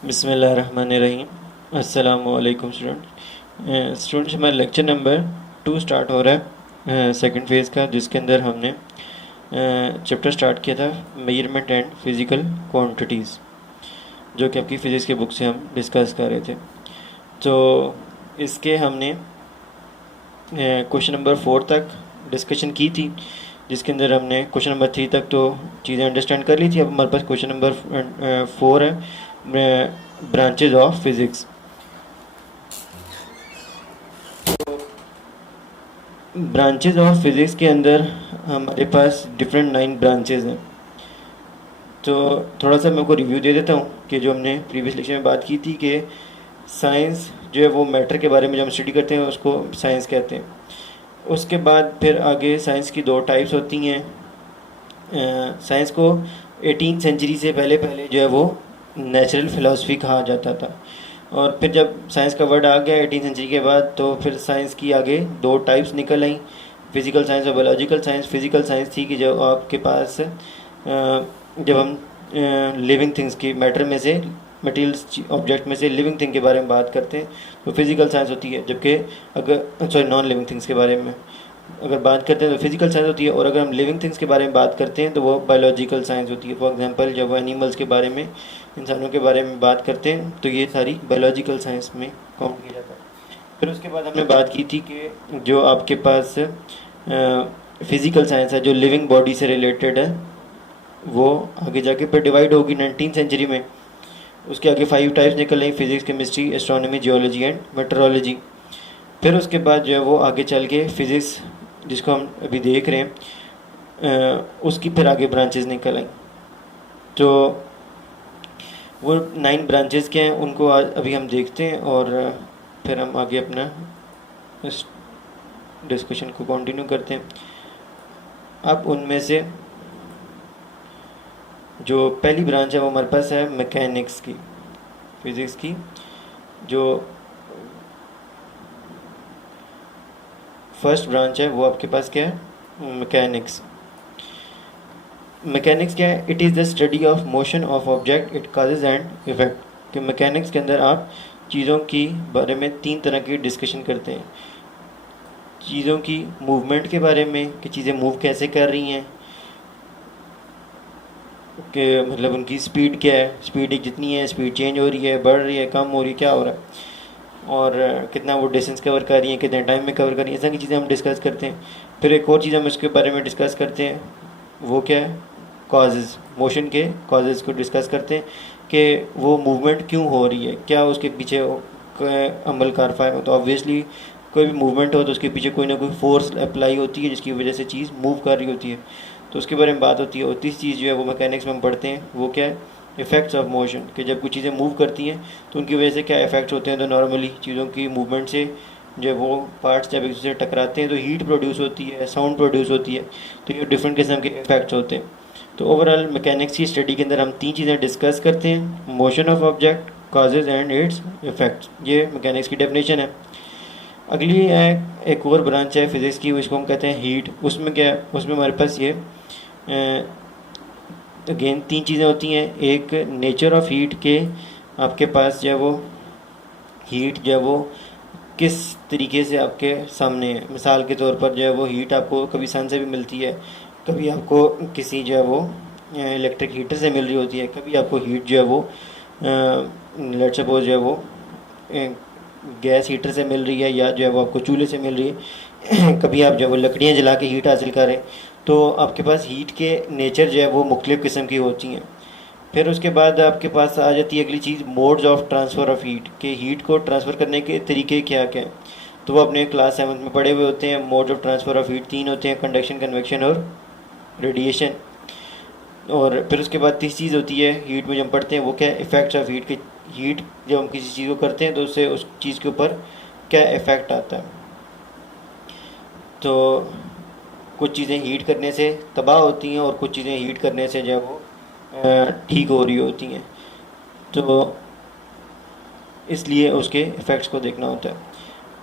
बिस्मिल्लाहिर्रहमानिर्रहीम। अस्सलामु अलैकुम स्टूडेंट्स, हमारा लेक्चर नंबर 2 स्टार्ट हो रहा है सेकंड फेज़ का, जिसके अंदर हमने चैप्टर स्टार्ट किया था मेजरमेंट एंड फिज़िकल क्वांटिटीज़, जो कि आपकी फ़िज़िक्स की बुक से हम डिस्कस कर रहे थे। तो इसके हमने क्वेश्चन नंबर 4 तक डिस्कशन की थी, जिसके अंदर हमने क्वेश्चन नंबर 3 तक तो चीज़ें अंडरस्टैंड कर ली थी। अब हमारे पास क्वेश्चन नंबर 4 है, branches of physics. Branches of physics के अंदर हमारे पास डिफरेंट 9 ब्रांचेज हैं। तो थोड़ा सा मैं आपको रिव्यू दे देता हूँ कि जो हमने प्रीवियस लेक्चर में बात की थी कि साइंस जो है वो मैटर के बारे में जो हम स्टडी करते हैं उसको साइंस कहते हैं। उसके बाद फिर आगे साइंस की 2 टाइप्स होती हैं। साइंस को 18th सेंचुरी से पहले पहले जो है वो नेचुरल फ़िलासफ़ी कहा जाता था, और फिर जब साइंस का वर्ड आ गया 18th सेंचुरी के बाद, तो फिर साइंस की आगे 2 टाइप्स निकल आई, फिज़िकल साइंस और बायोलॉजिकल साइंस। फिज़िकल साइंस थी कि जब आपके पास जब हम लिविंग थिंग्स की मैटर में से, मटेरियल्स ऑब्जेक्ट में से लिविंग थिंग के बारे में बात करते हैं तो फिज़िकल साइंस होती है। जबकि अगर नॉन लिविंग थिंग्स के बारे में अगर बात करते हैं तो फिज़िकल साइंस होती है, और अगर हम लिविंग थिंग्स के बारे में बात करते हैं तो वो बायोलॉजिकल साइंस होती है। फॉर एग्जांपल जब एनिमल्स के बारे में, इंसानों के बारे में बात करते हैं तो ये सारी बायोलॉजिकल साइंस में काउंट किया जाता है। फिर उसके बाद हमने बात की थी कि जो आपके पास फिज़िकल साइंस है जो लिविंग बॉडी से रिलेटेड है, वो आगे जाके फिर डिवाइड होगी 19th सेंचुरी में। उसके आगे 5 टाइप्स निकल आई, physics, chemistry, astronomy, geology and metrology. फिर उसके बाद जो है वो आगे चल के फ़िज़िक्स, जिसको हम अभी देख रहे हैं, उसकी फिर आगे ब्रांचेस निकल आई। तो वो 9 ब्रांचेस क्या हैं उनको आज अभी हम देखते हैं, और फिर हम आगे अपना इस डिस्कशन को कंटिन्यू करते हैं। अब उनमें से जो पहली ब्रांच है वो हमारे पास है मैकेनिक्स की, फिज़िक्स की। जो फर्स्ट ब्रांच है वो आपके पास क्या है, मैकेनिक्स। मैकेनिक्स क्या है? It is the study of motion of object, it causes and effect. कि मैकेनिक्स के अंदर आप चीज़ों की बारे में 3 तरह की डिस्कशन करते हैं। चीज़ों की मूवमेंट के बारे में कि चीज़ें मूव कैसे कर रही हैं, कि मतलब उनकी स्पीड क्या है, स्पीड जितनी है, स्पीड चेंज हो रही है, बढ़ रही है, कम हो रही है, क्या हो रहा है, और कितना वो डिस्टेंस कवर कर रही है, कितने टाइम में कवर कर रही है, इस तरह की चीज़ें हम डिस्कस करते हैं। फिर एक और चीज़ हम इसके बारे में डिस्कस करते हैं, वो क्या है, कॉजेज़, मोशन के कॉजेज़ को डिस्कस करते हैं कि वो मूवमेंट क्यों हो रही है, क्या उसके पीछे अमल कार है। तो ऑब्वियसली कोई भी मूवमेंट हो तो उसके पीछे कोई ना कोई फोर्स अप्लाई होती है जिसकी वजह से चीज़ मूव कर रही होती है, तो उसके बारे में बात होती है। और तीसरी चीज़ जो है वो मैकेनिक्स में हम पढ़ते हैं, वो क्या है, इफ़ेक्ट्स ऑफ मोशन। कि जब कुछ चीज़ें मूव करती हैं तो उनकी वजह से क्या इफ़ेक्ट्स होते हैं। तो नॉर्मली चीज़ों की मूवमेंट से जब वो पार्ट्स जब एक दूसरे से टकराते हैं तो हीट प्रोड्यूस होती है, साउंड प्रोड्यूस होती है, तो ये डिफरेंट किस्म के इफ़ेक्ट्स होते हैं। तो ओवरऑल मैकेनिक्स की स्टडी के अंदर हम 3 चीज़ें डिस्कस करते हैं, motion of object, causes and it's effects. ये मैकेनिक्स की डेफिनेशन है। अगली है एक और ब्रांच है फिज़िक्स की, उसको हम कहते हैं हीट। उसमें क्या है, उसमें हमारे पास ये अगेन 3 चीज़ें होती हैं। एक नेचर ऑफ हीट, के आपके पास जो है वो हीट जो है वो किस तरीके से आपके सामने है। मिसाल के तौर पर जो है वो हीट आपको कभी सन से भी मिलती है, कभी आपको किसी जो है वो इलेक्ट्रिक हीटर से मिल रही होती है, कभी आपको हीट जो है वो लेट सपोज जो है वो गैस हीटर से मिल रही है, या जो है वो आपको चूल्हे से मिल रही है कभी आप जो है वो लकड़ियाँ जला के हीट हासिल करें। तो आपके पास हीट के नेचर जो है वो मुख्तलिफ़ किस्म की होती हैं। फिर उसके बाद आपके पास आ जाती है अगली चीज़, modes of transfer of heat, के हीट को ट्रांसफ़र करने के तरीके क्या क्या हैं। तो वो अपने क्लास 7th में पढ़े हुए होते हैं। Modes of transfer of heat 3 होते हैं, कंडक्शन, कन्वेक्शन और रेडिएशन। और फिर उसके बाद तीसरी चीज़ होती है हीट में जो हम पढ़ते हैं, वो क्या है, इफ़ेक्ट्स ऑफ हीट। के हीट जब हम किसी चीज़ को करते हैं तो उससे उस चीज़ के ऊपर क्या इफ़ेक्ट आता है। तो कुछ चीज़ें हीट करने से तबाह होती हैं और कुछ चीज़ें हीट करने से जो है वो ठीक हो रही होती हैं, तो इसलिए उसके इफ़ेक्ट्स को देखना होता है।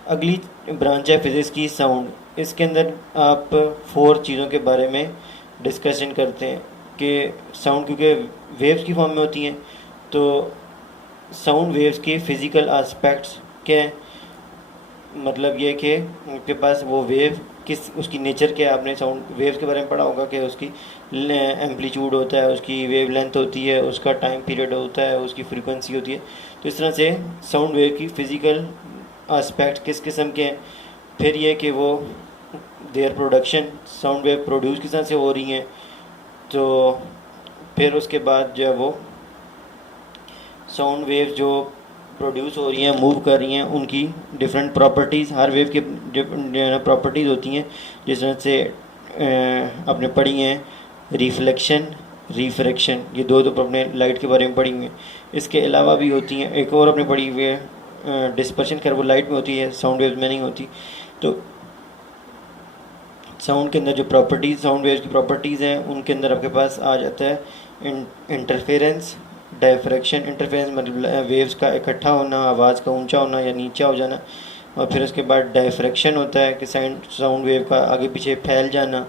अगली ब्रांच है फिज़िक्स की, साउंड। इसके अंदर आप 4 चीज़ों के बारे में डिस्कशन करते हैं कि साउंड क्योंकि वेव्स की फॉर्म में होती हैं, तो साउंड वेव्स के फिज़िकल एस्पेक्ट्स क्या हैं, मतलब ये कि आपके पास वो वेव किस, उसकी नेचर क्या है। आपने साउंड वेव्स के बारे में पढ़ा होगा कि उसकी एम्पलीट्यूड होता है, उसकी वेव लेंथ होती है, उसका टाइम पीरियड होता है, उसकी फ्रीक्वेंसी होती है। तो इस तरह से साउंड वेव की फ़िज़िकल एस्पेक्ट किस किस्म के हैं। फिर ये कि वो their production, sound wave produce किस तरह से हो रही हैं। तो फिर उसके बाद जो है वो साउंड वेव जो प्रोड्यूस हो रही हैं, मूव कर रही हैं, उनकी डिफरेंट प्रॉपर्टीज़, हर वेव की प्रॉपर्टीज़ होती हैं। जिस तरह से आपने पढ़ी हैं रिफ्लेक्शन, रिफ्रैक्शन, ये दो अपने लाइट के बारे में पढ़ी हुई हैं। इसके अलावा भी होती हैं, एक और अपने पढ़ी हुई है डिस्पर्शन कर, वो लाइट में होती है, साउंड वेव में नहीं होती। तो साउंड के अंदर जो प्रॉपर्टीज़, साउंड वेव्स की प्रॉपर्टीज़ हैं, उनके अंदर आपके पास आ जाता है इंटरफेरेंस, डायफ्रैक्शन। इंटरफेरेंस मतलब वेव्स का इकट्ठा होना, आवाज़ का ऊंचा होना या नीचा हो जाना। और फिर उसके बाद डायफ्रैक्शन होता है कि साउंड वेव का आगे पीछे फैल जाना।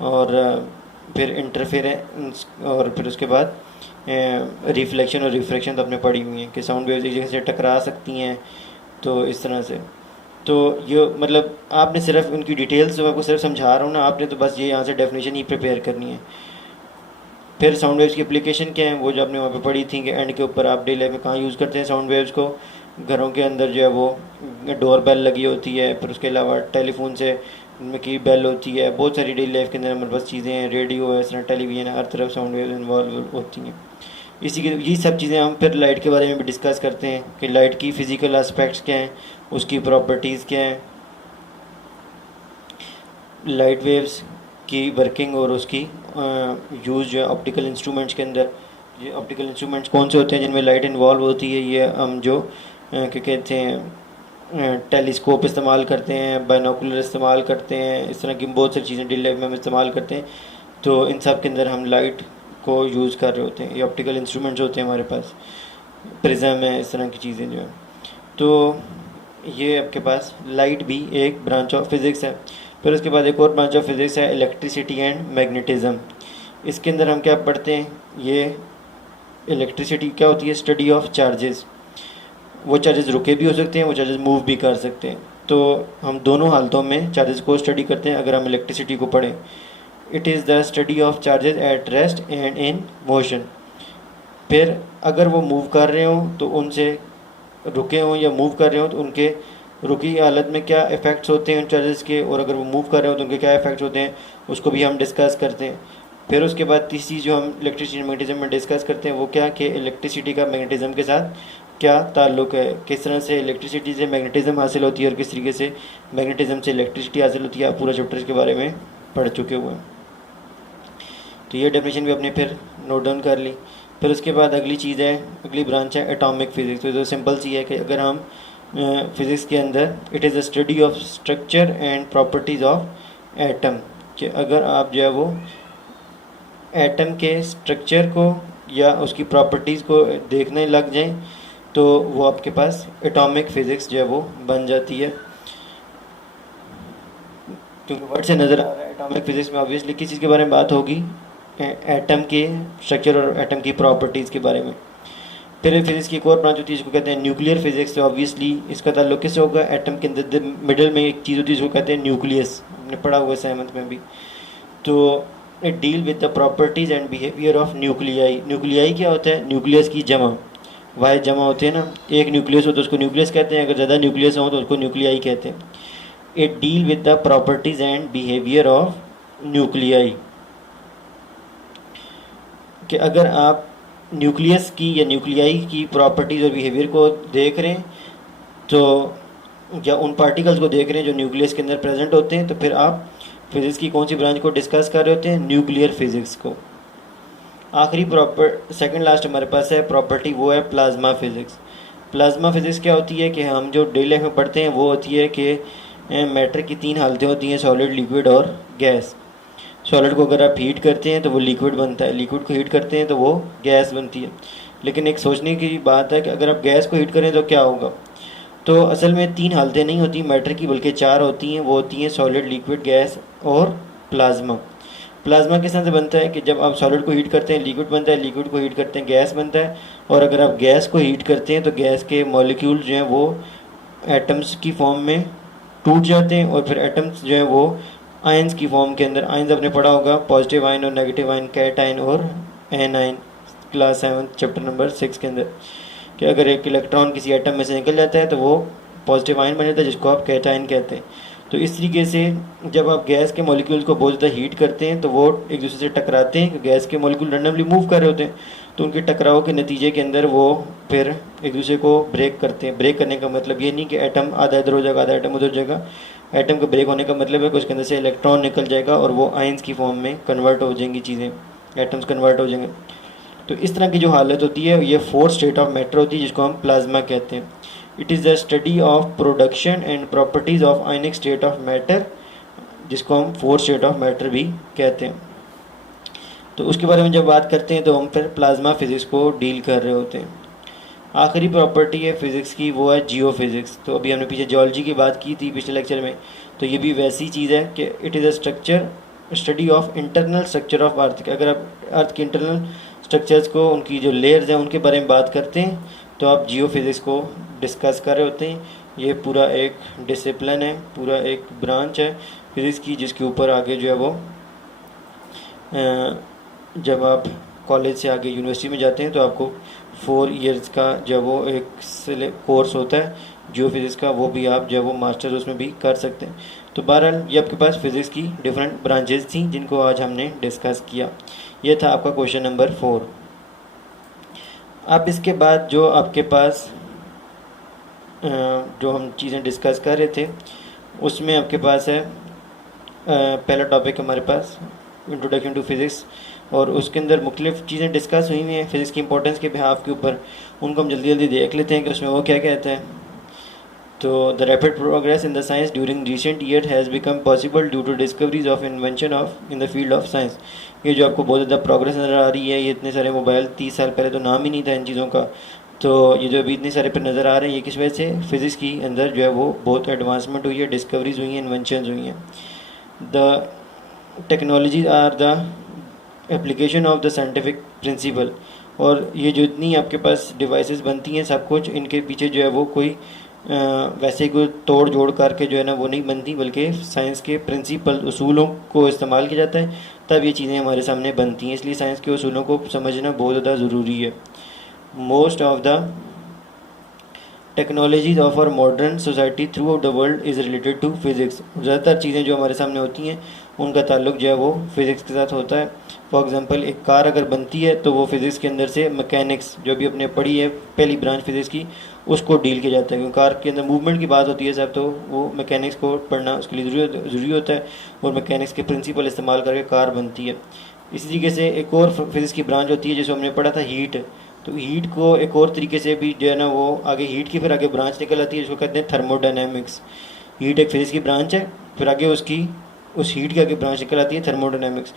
और फिर इंटरफेरेंस, और फिर उसके बाद रिफ्लेक्शन और रिफ्रैक्शन तो आपने पढ़ी हुई हैं कि साउंड वेव्स एक जगह से टकरा सकती हैं। तो इस तरह से, तो ये मतलब आपने सिर्फ उनकी डिटेल्स जो मैं आपको सिर्फ समझा रहा हूँ ना, आपने तो बस ये यहाँ से डेफिनेशन ही प्रिपेयर करनी है। फिर साउंड वेव्स की एप्लीकेशन क्या है, वो जो आपने वहाँ पे पढ़ी थी कि एंड के ऊपर आप डेली लाइफ में कहाँ यूज़ करते हैं साउंड वेव्स को। घरों के अंदर जो है वो डोर बेल लगी होती है, फिर उसके अलावा टेलीफोन से उनमें की बेल होती है। बहुत सारी डेली लाइफ के अंदर हमारे पास चीज़ें हैं, रेडियो है, इस तरह टेलीविज़न है, हर तरफ साउंड वेव्स इन्वॉल्व होती हैं। इसी के ये सब चीज़ें हम फिर लाइट के बारे में भी डिस्कस करते हैं कि लाइट की फ़िज़िकल एस्पेक्ट्स क्या हैं, उसकी प्रॉपर्टीज़ क्या हैं, लाइट वेव्स की वर्किंग और उसकी यूज़ जो है ऑप्टिकल इंस्ट्रूमेंट्स के अंदर। ये ऑप्टिकल इंस्ट्रूमेंट्स कौन से होते हैं जिनमें लाइट इन्वॉल्व होती है, ये हम जो क्या कहते हैं टेलीस्कोप इस्तेमाल करते हैं, बाइनोकुलर इस्तेमाल करते हैं, इस तरह की बहुत सारी चीज़ें डेली लाइफ में हम इस्तेमाल करते हैं। तो इन सब के अंदर हम लाइट को यूज़ कर रहे होते हैं। ये ऑप्टिकल इंस्ट्रूमेंट्स होते हैं हमारे पास, प्रिज्म है, इस तरह की चीज़ें जो हैं। तो ये आपके पास लाइट भी एक ब्रांच ऑफ फिज़िक्स है। फिर उसके बाद एक और ब्रांच ऑफ फिज़िक्स है इलेक्ट्रिसिटी एंड मैग्नेटिज़्म। इसके अंदर हम क्या पढ़ते हैं, ये इलेक्ट्रिसिटी क्या होती है, स्टडी ऑफ चार्जेस। वो चार्जेस रुके भी हो सकते हैं, वो चार्जेस मूव भी कर सकते हैं। तो हम दोनों हालतों में चार्जेस को स्टडी करते हैं अगर हम इलेक्ट्रिसिटी को पढ़ें। It is the study of charges at rest and in motion. फिर अगर वो मूव कर रहे हों तो उनसे रुके हों, या मूव कर रहे हों तो उनके रुकी हालत में क्या इफ़ेक्ट्स होते हैं उन चार्जेस के, और अगर वो मूव कर रहे हो तो उनके क्या इफ़ेक्ट्स होते हैं, उसको भी हम डिस्कस करते हैं। फिर उसके बाद तीसरी जो हम इलेक्ट्रिसिटी मैग्नेटिज्म में डिस्कस करते हैं वो क्या, कि इलेक्ट्रिसिटी का मैग्नेटिज्म के साथ क्या ताल्लुक़ है, किस तरह से इलेक्ट्रिसिटी से मैग्नेटिज्म हासिल होती है और किस तरीके से मैग्नेटिज्म से इलेक्ट्रिसिटी हासिल होती है। आप पूरा चैप्टर के बारे में पढ़ चुके हुए हैं। तो ये डेफिनेशन भी आपने फिर नोट डाउन कर ली। फिर उसके बाद अगली चीज़ है, अगली ब्रांच है एटॉमिक फ़िज़िक्स। तो ये तो सिंपल सी है कि अगर हम फ़िज़िक्स के अंदर it is a study of structure and properties of atom, कि अगर आप जो है वो एटम के स्ट्रक्चर को या उसकी प्रॉपर्टीज़ को देखने लग जाएं तो वो आपके पास एटॉमिक फ़िज़िक्स जो है वो बन जाती है। क्योंकि वर्ड से नज़र आ रहा है एटॉमिक फ़िज़िक्स में ऑब्वियसली किस चीज़ के बारे में बात होगी, एटम के स्ट्रक्चर और एटम की प्रॉपर्टीज़ के बारे में। फिर फिज़िक्स की एक और ब्रांच होती है जिसको कहते हैं न्यूक्लियर फिज़िक्स। तो ऑब्वियसली इसका ताल्लुक किससे होगा, एटम के अंदर मिडल में एक चीज़ होती है जिसको कहते हैं न्यूक्लियस, हमने पढ़ा हुआ है सेवंथ में भी। तो it deal with the properties and behaviour of nuclei. Nuclei क्या होता है, न्यूक्लियस की जमा, वाहिद जमा होते हैं ना, एक न्यूक्लियस हो तो उसको न्यूक्लियस कहते हैं, अगर ज़्यादा न्यूक्लियस हो तो उसको न्यूक्लियाई कहते हैं। It deal with the properties and behaviour of nuclei, कि अगर आप न्यूक्लियस की या न्यूक्लियाई की प्रॉपर्टीज़ और बिहेवियर को देख रहे हैं, तो या उन पार्टिकल्स को देख रहे हैं जो न्यूक्लियस के अंदर प्रेजेंट होते हैं, तो फिर आप फिज़िक्स की कौन सी ब्रांच को डिस्कस कर रहे होते हैं, न्यूक्लियर फिज़िक्स को। आखिरी सेकंड लास्ट हमारे पास है प्रॉपर्टी, वो है प्लाज्मा फिज़िक्स। प्लाज्मा फिज़िक्स क्या होती है कि हम जो डेली लाइफ में पढ़ते हैं वो होती है कि मैटर की तीन हालतें होती हैं, सॉलिड, लिक्विड और गैस। सॉलिड को अगर आप हीट करते हैं तो वो लिक्विड बनता है, लिक्विड को हीट करते हैं तो वो गैस बनती है। लेकिन एक सोचने की बात है कि अगर आप गैस को हीट करें तो क्या होगा। तो असल में तीन हालतें नहीं होती मैटर की, बल्कि चार होती हैं। वो होती हैं सॉलिड, लिक्विड, गैस और प्लाज्मा। प्लाज्मा किस तरह से बनता है कि जब आप सॉलिड को हीट करते हैं लिक्विड बनता है, लिक्विड को हीट करते हैं गैस बनता है, और अगर आप गैस को हीट करते हैं तो गैस के मॉलिक्यूल जो हैं वो एटम्स की फॉर्म में टूट जाते हैं, और फिर एटम्स जो हैं वो आयंस की फॉर्म के अंदर, आयंस आपने पढ़ा होगा पॉजिटिव आयन और नेगेटिव आयन, कैट आयन और anion, class 7 chapter number 6 के अंदर, कि अगर एक इलेक्ट्रॉन किसी एटम में से निकल जाता है तो वो पॉजिटिव आयन बन जाता है जिसको आप कैट आयन कहते हैं। तो इस तरीके से जब आप गैस के मॉलिक्यूल्स को बहुत ज़्यादा हीट करते हैं तो वो एक दूसरे से टकराते हैं, गैस के मॉलिक्यूल रैंडमली मूव कर रहे होते हैं, तो उनके टकराव के नतीजे के अंदर वो फिर एक दूसरे को ब्रेक करते हैं। ब्रेक करने का मतलब ये नहीं कि एटम आधा इधर हो जाएगा आधा एटम उधर हो जाएगा, एटम के ब्रेक होने का मतलब है कि उसके अंदर से इलेक्ट्रॉन निकल जाएगा और वो आयंस की फॉर्म में कन्वर्ट हो जाएंगी चीज़ें, एटम्स कन्वर्ट हो जाएंगे। तो इस तरह की जो हालत होती है ये फोर्थ स्टेट ऑफ मैटर होती है जिसको हम प्लाज्मा कहते हैं। It is the study of production and properties of ionic state of matter, जिसको हम फोर्थ स्टेट ऑफ मैटर भी कहते हैं। तो उसके बारे में जब बात करते हैं तो हम फिर प्लाज्मा फिज़िक्स को डील कर रहे होते हैं। आखिरी प्रॉपर्टी है फिज़िक्स की, वो है जियो फिज़िक्स। तो अभी हमने पीछे जियोलॉजी की बात की थी पिछले लेक्चर में, तो ये भी वैसी चीज़ है कि it is a structure study of internal structure of earth. अगर आप अर्थ के इंटरनल स्ट्रक्चर्स को, उनकी जो लेयर्स हैं उनके बारे में बात करते हैं तो आप जियो फिज़िक्स को डिस्कस कर रहे होते हैं। ये पूरा एक डिसिप्लिन है, पूरा एक ब्रांच है फिज़िक्स की, जिसके ऊपर आगे जो है वो जब आप कॉलेज से आगे यूनिवर्सिटी में जाते हैं तो आपको 4 इयर्स का जो वो एक कोर्स होता है जियो फिज़िक्स का, वो भी आप जो है वो मास्टर उसमें भी कर सकते हैं। तो बहरहाल ये आपके पास फिज़िक्स की डिफरेंट ब्रांचेस थी जिनको आज हमने डिस्कस किया। ये था आपका क्वेश्चन नंबर 4। अब इसके बाद जो आपके पास जो हम चीज़ें डिस्कस कर रहे थे उसमें आपके पास है पहला टॉपिक हमारे पास इंट्रोडक्शन टू फिज़िक्स, और उसके अंदर मुख्तलिफ़ चीज़ें डिस्कस हुई हुई हैं फिज़िक्स की इंपॉर्टेंस के बिहाफ के ऊपर। उनको हम जल्दी जल्दी देख लेते हैं कि उसमें वो क्या कहते हैं। तो the rapid progress in the science during recent year has become possible due to discoveries of invention of in the field of science. ये जो आपको बहुत ज़्यादा प्रोग्रेस नज़र आ रही है, ये इतने सारे मोबाइल 30 साल पहले तो नाम ही नहीं था इन चीज़ों का, तो ये जो अभी इतने सारे पर नज़र आ रहे हैं ये किस वजह से फिज़िक्स की अंदर जो है वो बहुत एडवांसमेंट हुई है, डिस्कवरीज हुई हैं, इन्वेंशन हुई हैं। The technologies are the application of the scientific principle, और ये जो इतनी आपके पास डिवाइसेस बनती हैं सब कुछ, इनके पीछे जो है वो कोई वैसे कोई तोड़ जोड़ करके जो है ना वो नहीं बनती, बल्कि साइंस के प्रिंसिपल उसूलों को इस्तेमाल किया जाता है तब ये चीज़ें हमारे सामने बनती हैं। इसलिए साइंस के उसूलों को समझना बहुत ज़्यादा ज़रूरी है। Most of the technologies of our modern society throughout the world is related to physics. ज़्यादातर चीज़ें जो हमारे सामने होती हैं उनका ताल्लुक जो है वो फिज़िक्स के साथ होता है। फॉर एग्जांपल एक कार अगर बनती है तो वो फिज़िक्स के अंदर से मैकेनिक्स जो भी अपने पढ़ी है पहली ब्रांच फिज़िक्स की उसको डील किया जाता है, क्योंकि कार के अंदर मूवमेंट की बात होती है सब, तो वो मैकेनिक्स को पढ़ना उसके लिए ज़रूरी होता है, और मैकेनिक्स के प्रिंसिपल इस्तेमाल करके कार बनती है। इसी तरीके से एक और फिज़िक्स की ब्रांच होती है जिसको हमने पढ़ा था हीट। तो हीट को एक और तरीके से भी जो है ना वो आगे हीट की फिर आगे ब्रांच निकल आती है जिसको कहते हैं थर्मोडायनेमिक्स। हीट एक फिज़िक्स की ब्रांच है, फिर आगे उसकी उस हीट की आगे ब्रांच निकल आती है थर्मोडायनेमिक्स।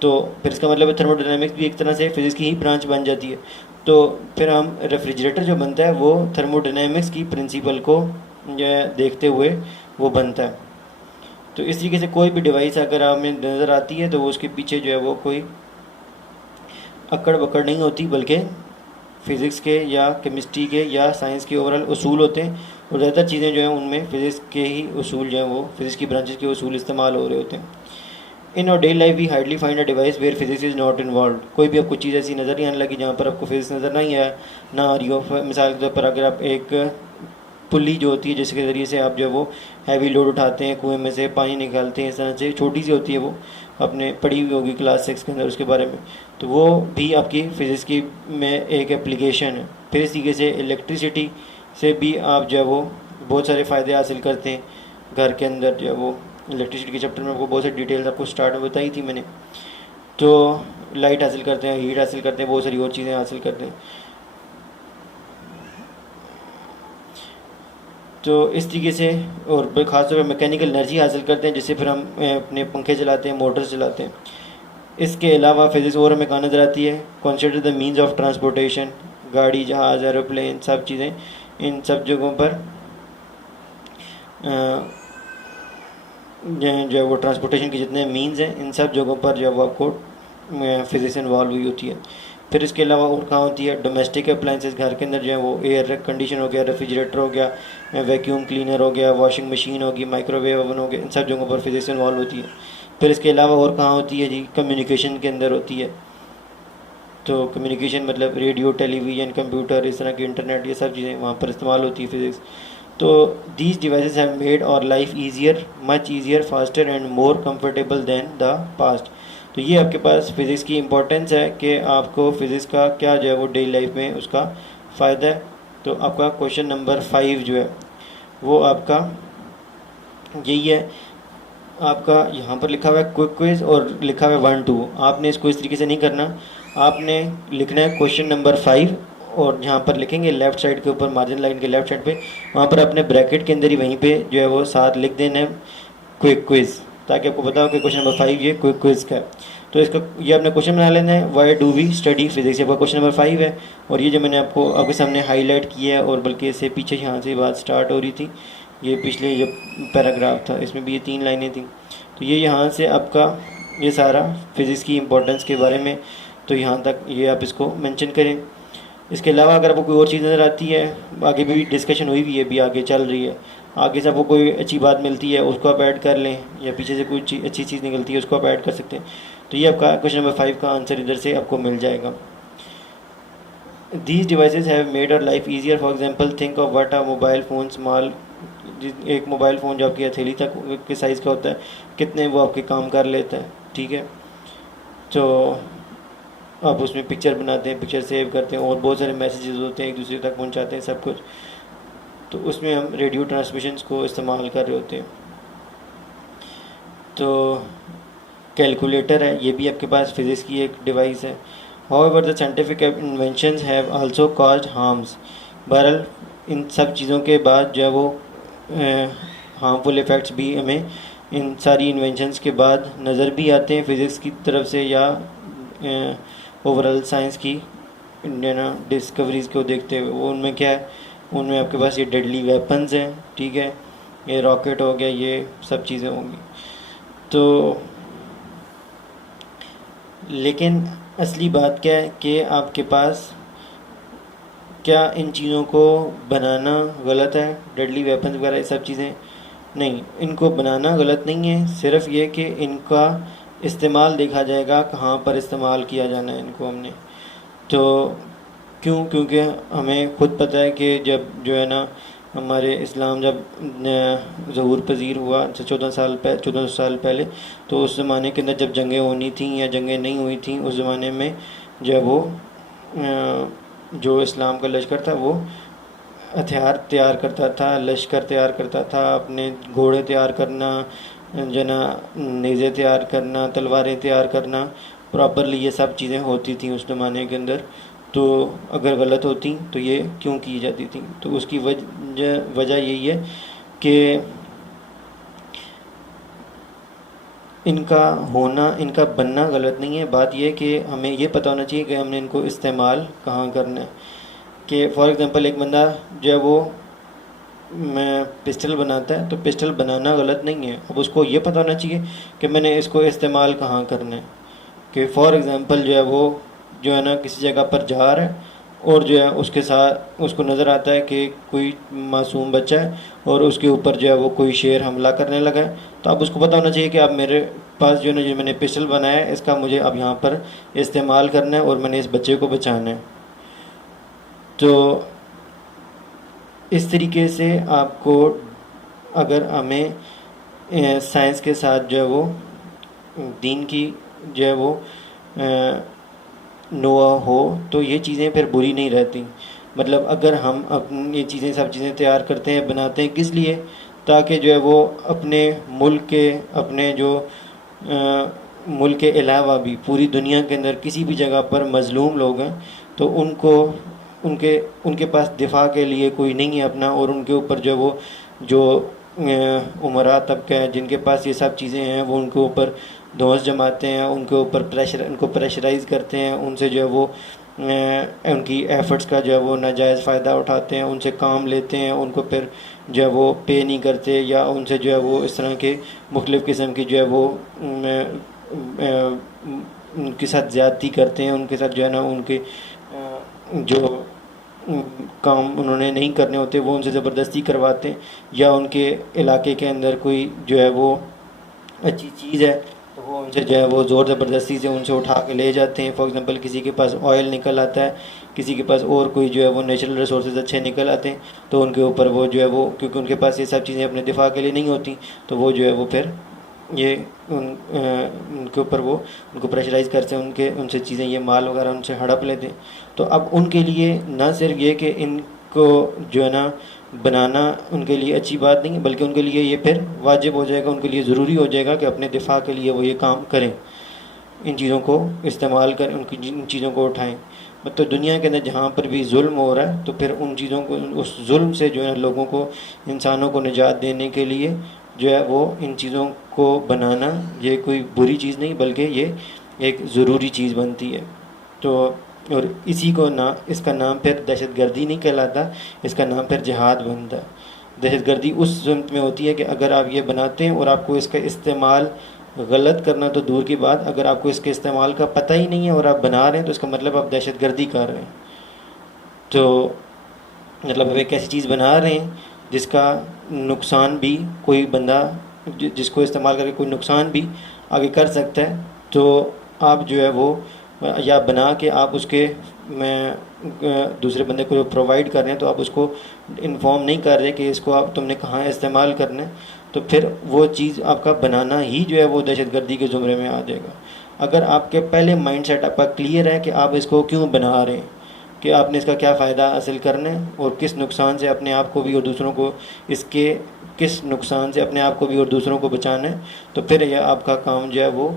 तो फिर इसका मतलब है थर्मोडायनेमिक्स भी एक तरह से फिज़िक्स की ही ब्रांच बन जाती है। तो फिर हम रेफ्रिजरेटर जो बनता है वो थर्मोडायनेमिक्स की प्रिंसिपल को जो है देखते हुए वो बनता है। तो इस तरीके से कोई भी डिवाइस अगर हमें नज़र आती है तो वो उसके पीछे जो है वो कोई अकड़ बकड़ नहीं होती, बल्कि फ़िज़िक्स के या केमिस्ट्री के या साइंस के ओवरऑल उसूल होते हैं, और ज़्यादातर चीज़ें जो हैं उनमें फ़िज़िक्स के ही उसूल जो हैं वो फ़िज़िक्स की ब्रांचेस के उसूल इस्तेमाल हो रहे होते हैं। In our daily life we hardly find a device where physics is not involve. कोई भी आपको चीज़ ऐसी नज़र नहीं आने लगी जहाँ पर आपको फिजिक्स नज़र नहीं आया ना आ रही हो। मिसाल के तौर पर अगर आप एक पुली जो होती है जिसके ज़रिए से आप जो है वो हैवी लोड उठाते हैं, कुएं में से पानी निकालते हैं, इस तरह से छोटी सी होती है, वो आपने पढ़ी हुई होगी क्लास 6 के अंदर उसके बारे में, तो वो भी आपकी फ़िज़िक्स की में एक एप्लीकेशन है। फिर इस तरीके से इलेक्ट्रिसिटी से भी आप जो है वो बहुत सारे फ़ायदे हासिल करते हैं घर के अंदर। जो है वो इलेक्ट्रिसिटी के चैप्टर में आपको बहुत सारी डिटेल्स आपको स्टार्ट में बताई थी मैंने। तो लाइट हासिल करते हैं, हीट हासिल करते हैं, बहुत सारी और चीज़ें हासिल करते हैं। तो इस तरीके से और ख़ासतौर पर मैकेनिकल एनर्जी हासिल करते हैं जिससे फिर हम अपने पंखे चलाते हैं, मोटर्स चलाते हैं। इसके अलावा फिज़िक्स और हमें कहाँ नज़र आती है, consider the means of transportation, गाड़ी, जहाज़, एरोप्लेन, सब चीज़ें, इन सब जगहों पर जो है वो ट्रांसपोर्टेशन के जितने मीन्स हैं इन सब जगहों पर जो है वो आपको फिज़िक्स इन्वॉल्व हुई होती है। फिर इसके अलावा और कहाँ होती है, डोमेस्टिक अप्लाइंसेस, घर के अंदर जो है वो एयर कंडीशन हो गया, रेफ्रिजरेटर हो गया, वैक्यूम क्लीनर हो गया, वॉशिंग मशीन होगी, माइक्रोवेव ओवन हो गया, इन सब जगहों पर फिज़िक्स इन्वॉल्व होती है। फिर इसके अलावा और कहाँ होती है जी, कम्युनिकेशन के अंदर होती है। तो कम्युनिकेशन मतलब रेडियो, टेलीविज़न, कंप्यूटर, इस तरह की इंटरनेट, ये सब चीज़ें वहाँ पर इस्तेमाल होती है फिज़िक्स। तो these devices have made our life easier, much easier, faster and more comfortable than the past. तो ये आपके पास फ़िज़िक्स की इम्पोर्टेंस है कि आपको फ़िज़िक्स का क्या जो है वो डेली लाइफ में उसका फ़ायदा है। तो आपका क्वेश्चन नंबर 5 जो है वो आपका यही है। आपका यहाँ पर लिखा हुआ है क्विक क्विज़ और लिखा हुआ है 1-2। आपने इसको इस तरीके से नहीं करना, आपने लिखना है क्वेश्चन नंबर 5 और यहाँ पर लिखेंगे लेफ़्ट साइड के ऊपर, मार्जिन लाइन के लेफ़्ट साइड पे, वहाँ पर अपने ब्रैकेट के अंदर ही वहीं पे जो है वो साथ लिख देना है क्विक क्विज़, ताकि आपको पता हो कि क्वेश्चन नंबर 5 ये क्विक क्विज़ का है। तो इसका ये आपने क्वेश्चन बना लेना है, why do we study physics, आपका क्वेश्चन नंबर 5 है। और ये जो मैंने आपको आपके सामने हाईलाइट किया है, और बल्कि इससे पीछे यहाँ से बात स्टार्ट हो रही थी, ये पिछले जो पैराग्राफ था इसमें भी ये 3 लाइनें थी। तो ये यहाँ से आपका ये सारा फिज़िक्स की इम्पोर्टेंस के बारे में, तो यहाँ तक ये आप इसको मेंशन करें। इसके अलावा अगर आपको कोई और चीज़ नज़र आती है, आगे भी डिस्कशन हुई भी है, भी आगे चल रही है, आगे से आपको कोई अच्छी बात मिलती है उसको आप ऐड कर लें, या पीछे से कोई अच्छी चीज़ निकलती है उसको आप ऐड कर सकते हैं। तो ये आपका क्वेश्चन नंबर 5 का आंसर इधर से आपको मिल जाएगा। These devices have made our life easier. For example, think of what a mobile phone small, एक मोबाइल फ़ोन जो आपकी हथेली तक के साइज़ का होता है, कितने वो आपके काम कर लेता है। ठीक है, तो आप उसमें पिक्चर बनाते हैं, पिक्चर सेव करते हैं, और बहुत सारे मैसेजेस होते हैं एक दूसरे तक पहुंचाते हैं सब कुछ। तो उसमें हम रेडियो ट्रांसमिशंस को इस्तेमाल कर रहे होते हैं। तो कैलकुलेटर है, ये भी आपके पास फिज़िक्स की एक डिवाइस है। However, the scientific inventions have also caused harms. बहरहाल इन सब चीज़ों के बाद जो है वो हार्मफुल इफ़ेक्ट्स भी हमें इन सारी इन्वेंशंस के बाद नज़र भी आते हैं फिज़िक्स की तरफ से, या ओवरऑल साइंस की ना डिस्कवरीज़ को देखते हुए। वो उनमें क्या है, उनमें आपके पास ये डेडली वेपन्स हैं, ठीक है, ये रॉकेट हो गया, ये सब चीज़ें होंगी। तो लेकिन असली बात क्या है कि आपके पास क्या इन चीज़ों को बनाना गलत है, डेडली वेपन्स वगैरह ये सब चीज़ें? नहीं, इनको बनाना गलत नहीं है, सिर्फ ये कि इनका इस्तेमाल देखा जाएगा कहाँ पर इस्तेमाल किया जाना है इनको हमने। तो क्योंकि हमें खुद पता है कि जब जो है ना हमारे इस्लाम जब ज़हूर पज़ीर हुआ 1400 साल पहले, तो उस ज़माने के अंदर जब जंगें होनी थी या जंगें नहीं हुई थी, उस ज़माने में जब वो जो इस्लाम का लश्कर था वो हथियार तैयार करता था, लश्कर तैयार करता था, अपने घोड़े तैयार करना, जना नेज़े तैयार करना, तलवारें तैयार करना, प्रॉपरली ये सब चीज़ें होती थी उस ज़माने के अंदर। तो अगर गलत होती तो ये क्यों की जाती थी? तो उसकी वजह यही है कि इनका होना, इनका बनना गलत नहीं है। बात यह है कि हमें ये पता होना चाहिए कि हमने इनको इस्तेमाल कहाँ करना है। कि फॉर एग्ज़ाम्पल एक बंदा जो है वो पिस्टल बनाता है, तो पिस्टल बनाना गलत नहीं है, अब उसको ये पता होना चाहिए कि मैंने इसको इस्तेमाल कहाँ करना है। कि फॉर एग्ज़ाम्पल जो है वो जो है ना किसी जगह पर जा रहा है, और जो है उसके साथ उसको नज़र आता है कि कोई मासूम बच्चा है और उसके ऊपर जो है वो कोई शेर हमला करने लगा है, तो अब उसको पता होना चाहिए कि अब मेरे पास जो है ना, जो मैंने पिस्टल बनाया है, इसका मुझे अब यहाँ पर इस्तेमाल करना है और मैंने इस बच्चे को बचाना है। तो इस तरीके से आपको, अगर हमें साइंस के साथ जो है वो दीन की जो है वो नोआ हो, तो ये चीज़ें फिर बुरी नहीं रहती। मतलब अगर हम अपनी ये चीज़ें सब चीज़ें तैयार करते हैं, बनाते हैं, किस लिए? ताकि जो है वो अपने मुल्क के, अपने जो मुल्क के अलावा भी पूरी दुनिया के अंदर किसी भी जगह पर मज़लूम लोग हैं, तो उनको उनके पास दिफा के लिए कोई नहीं है अपना, और उनके ऊपर जो वो जो उमरा तबका है जिनके पास ये सब चीज़ें हैं, वो उनके ऊपर धौंस जमाते हैं, उनको प्रेशराइज़ करते हैं, उनसे जो है वो उनकी एफ़र्ट्स का जो है वो नाजायज़ फ़ायदा उठाते हैं, उनसे काम लेते हैं, उनको फिर जो है वो पे नहीं करते, या उनसे जो है वो इस तरह के मुख्तलिफ़ किस्म की जो है वो उनके साथ ज़्यादती करते हैं, उनके साथ जो है ना उनके जो उम, काम उन्होंने नहीं करने होते वो उनसे ज़बरदस्ती करवाते हैं, या उनके इलाके के अंदर कोई जो है वो अच्छी चीज़ है तो वो उनसे जो है वो ज़ोर ज़बरदस्ती से उनसे उठा के ले जाते हैं। फॉर एग्ज़ाम्पल किसी के पास ऑयल निकल आता है, किसी के पास और कोई जो है वो नेचुरल रिसोर्सेज अच्छे निकल आते हैं, तो उनके ऊपर वो जो है वो, क्योंकि उनके पास ये सब चीज़ें अपने दिफा के लिए नहीं होती, तो वो जो है वो फिर ये उनके ऊपर वो उनको प्रेशराइज़ करते हैं, उनसे चीज़ें, ये माल वगैरह उनसे हड़प लेते हैं। तो अब उनके लिए ना सिर्फ ये कि इनको जो है ना बनाना उनके लिए अच्छी बात नहीं है, बल्कि उनके लिए ये फिर वाजिब हो जाएगा, उनके लिए ज़रूरी हो जाएगा कि अपने दिफा के लिए वो ये काम करें, इन चीज़ों को इस्तेमाल करें, उनकी इन चीज़ों को उठाएं। मतलब दुनिया के अंदर जहाँ पर भी जुल्म हो रहा है, तो फिर उन चीज़ों को, उस जुल्म से जो है लोगों को, इंसानों को निजात देने के लिए जो है वो इन चीज़ों को बनाना ये कोई बुरी चीज़ नहीं, बल्कि ये एक ज़रूरी चीज़ बनती है। तो और इसी को ना, इसका नाम फिर दहशतगर्दी नहीं कहलाता, इसका नाम फिर जिहाद बनता है। दहशतगर्दी उस सूरत में होती है कि अगर आप ये बनाते हैं और आपको इसका इस्तेमाल गलत करना तो दूर की बात, अगर आपको इसके इस्तेमाल का पता ही नहीं है और आप बना रहे हैं, तो इसका मतलब आप दहशतगर्दी कर रहे हैं। तो मतलब आप एक ऐसी चीज़ बना रहे हैं जिसका नुकसान भी कोई बंदा, जिसको इस्तेमाल करके कोई नुकसान भी आगे कर सकता है, तो आप जो है वो, या बना के आप उसके मैं दूसरे बंदे को प्रोवाइड कर रहे हैं, तो आप उसको इन्फॉर्म नहीं कर रहे कि इसको आप तुमने कहाँ इस्तेमाल करना है, तो फिर वो चीज़ आपका बनाना ही जो है वो दहशतगर्दी के ज़ुमरे में आ जाएगा। अगर आपके पहले माइंडसेट आपका क्लियर है कि आप इसको क्यों बना रहे हैं, कि आपने इसका क्या फ़ायदा हासिल करना है, और किस नुकसान से अपने आप को भी और दूसरों को, इसके किस नुकसान से अपने आप को भी और दूसरों को बचाना है, तो फिर यह आपका काम जो है वो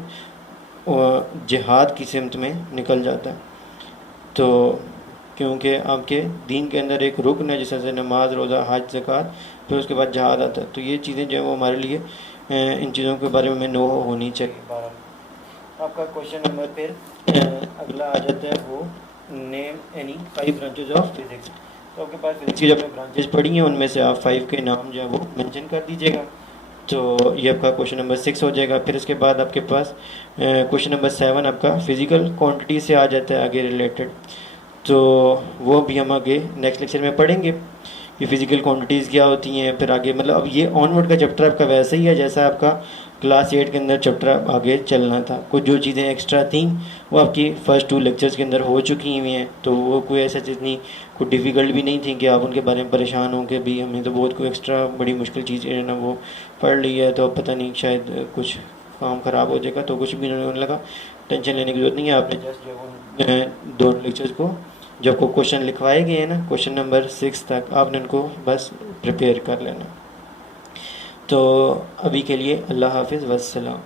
जिहाद की सिमत में निकल जाता है। तो क्योंकि आपके दीन के अंदर एक रुकन है जैसे नमाज, रोज़ा, हज, ज़कात, फिर उसके बाद जिहाद आता है। तो ये चीज़ें जो है वो हमारे लिए इन चीज़ों के बारे में नो होनी चाहिए। बहरहाल आपका क्वेश्चन नंबर फिर अगला आ जाता है, वो name any 5 branches of physics. तो आपके पास फिज़िक्स की जो ब्रांचेज पढ़ी हैं उनमें से आप 5 के नाम जो है वो मेंशन कर दीजिएगा। तो ये आपका क्वेश्चन नंबर 6 हो जाएगा। फिर इसके बाद आपके पास क्वेश्चन नंबर 7 आपका फ़िज़िकल क्वांटिटी से आ जाता है आगे रिलेटेड। तो वो भी हम आगे नेक्स्ट लेक्चर में पढ़ेंगे कि फ़िज़िकल क्वांटिटीज़ क्या होती हैं। फिर आगे मतलब अब ये ऑनवर्ड का चैप्टर आपका वैसा ही है जैसा आपका क्लास 8 के अंदर चैप्टर आगे चलना था। कुछ जो चीज़ें एक्स्ट्रा थी वो आपकी फ़र्स्ट 2 लेक्चर्स के अंदर हो चुकी हुई हैं, तो वो कोई ऐसा चीज़ नहीं, कोई डिफ़िकल्ट भी नहीं थी कि आप उनके बारे में परेशान हो कि भी हमने तो बहुत कोई एक्स्ट्रा बड़ी मुश्किल चीज़ है ना वो पढ़ ली है, तो अब पता नहीं शायद कुछ काम ख़राब हो जाएगा। तो कुछ भी नहीं लगा, टेंशन लेने की ज़रूरत नहीं है। आपने जस्ट जो वो 2 लेक्चर्स को जो आपको क्वेश्चन लिखवाए गए हैं ना, क्वेश्चन नंबर 6 तक आपने उनको बस प्रिपेयर कर लेना। तो अभी के लिए अल्लाह हाफिज़, वस्सलाम।